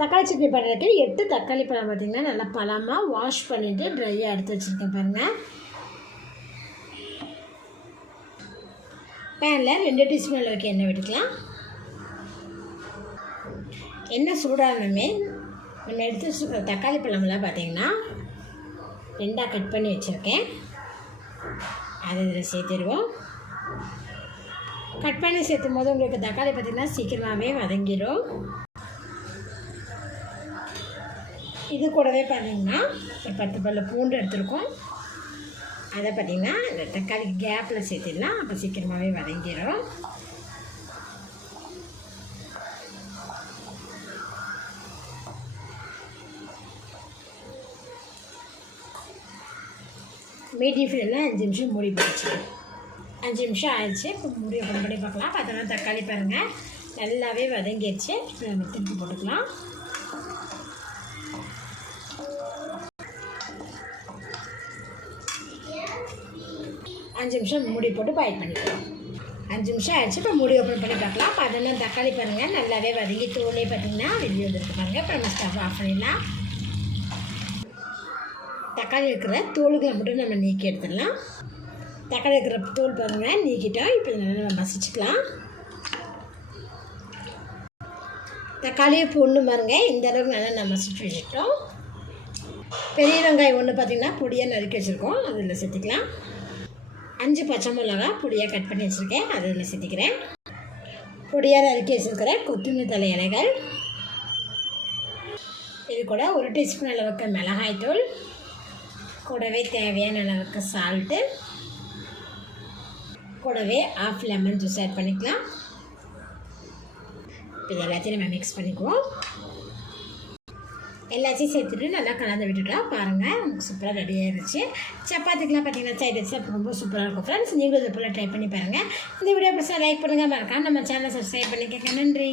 தக்காளி சட்னி பண்ணுறதுக்கு எட்டு தக்காளி பழம் பார்த்திங்கன்னா நல்லா பழமாக வாஷ் பண்ணிவிட்டு ட்ரையாக எடுத்து வச்சுருக்கேன் பாருங்கள் பேனில் ரெண்டு டீஸ்பூன் அளவுக்கு எண்ணெய் விட்டுக்கலாம். எண்ணெய் சூடானமே நம்ம எடுத்து வச்சுருக்கிற தக்காளி பழம்லாம் பார்த்திங்கன்னா ரெண்டாக கட் பண்ணி வச்சுருக்கேன். அதை இதில் சேர்த்துருவோம். கட் பண்ணி சேர்த்தும் போது உங்களுக்கு தக்காளி பார்த்திங்கன்னா சீக்கிரமாகவே வதங்கிடும் இது கூடவே பார்த்தீங்கன்னா ஒரு பத்து பல்லு பூண்டு எடுத்துருக்கோம். அதை பார்த்திங்கன்னா இந்த தக்காளி கேப்பில் சேர்த்துடலாம். அப்போ சீக்கிரமாகவே வதங்கிடும் மீடியம் ஃப்ளேமில் அஞ்சு நிமிஷம் மூடி போச்சு அஞ்சு நிமிஷம் ஆயிடுச்சு. இப்போ மூடி ஓப்பன் பண்ணி பார்க்கலாம். பார்த்தோன்னா தக்காளி பாருங்கள் நல்லாவே வதங்கிடுச்சு இப்போ நம்ம திருப்பி போட்டுக்கலாம். அஞ்சு நிமிஷம் மூடி போட்டு பாயில் பண்ணிக்கலாம். அஞ்சு நிமிஷம் ஆயிடுச்சு இப்போ மூடி ஓப்பன் பண்ணி பார்க்கலாம். பார்த்தோன்னா தக்காளி பாருங்கள் நல்லாவே வதங்கி தோலே பார்த்தீங்கன்னா வெளியே வந்துருக்கு பாருங்கள் இப்போ நம்ம ஸ்டவ் ஆஃப் பண்ணிடலாம். தக்காளி இருக்கிற தோலுகளை மட்டும் நம்ம நீக்கி எடுத்துடலாம். தக்காளி இருக்கிற தோல் பாருங்கள் நீக்கிட்டோம். இப்போ நல்லா நம்ம மசிச்சுக்கலாம். தக்காளியை பொண்ணு பாருங்க இந்த அளவுக்கு நல்லா நம்ம மசிச்சு வச்சுட்டோம் பெரிய வெங்காயம் ஒன்று பார்த்திங்கன்னா பொடியாக நறுக்கி வச்சுருக்கோம். அதில் சேர்த்துக்கலாம். அஞ்சு பச்சை மிளகா பொடியாக கட் பண்ணி வச்சுருக்கேன். அதில் சேர்த்திக்கிறேன் பொடியாக நறுக்கி வச்சுருக்கிற கொத்தமல்லி தலை இலைகள். இது கூட ஒரு டீஸ்பூன் அளவுக்கு மிளகாய்த்தூள் கூடவே தேவையான அளவுக்கு சால்ட்டு கூடவே ஆஃப் லெமன் ஜூஸ் ஆட் பண்ணிக்கலாம். இப்போ இது எல்லாத்தையும் நம்ம மிக்ஸ் பண்ணிக்குவோம். எல்லாத்தையும் சேர்த்துட்டு நல்லா கலந்து விட்டுட்டோம். பாருங்கள் நமக்கு சூப்பராக ரெடி ஆயிருச்சு. சப்பாத்திக்கெலாம் பார்த்தீங்கன்னா சைட் வச்சு ரொம்ப சூப்பராக இருக்கும். ஃப்ரெண்ட்ஸ் நீங்களும் இது போல் ட்ரை பண்ணி பாருங்கள் இந்த வீடியோ பிடிச்சா லைக் பண்ணுங்கள் மறக்காம நம்ம சேனலை சப்ஸ்கிரைப் பண்ணிக்கங்க. நன்றி.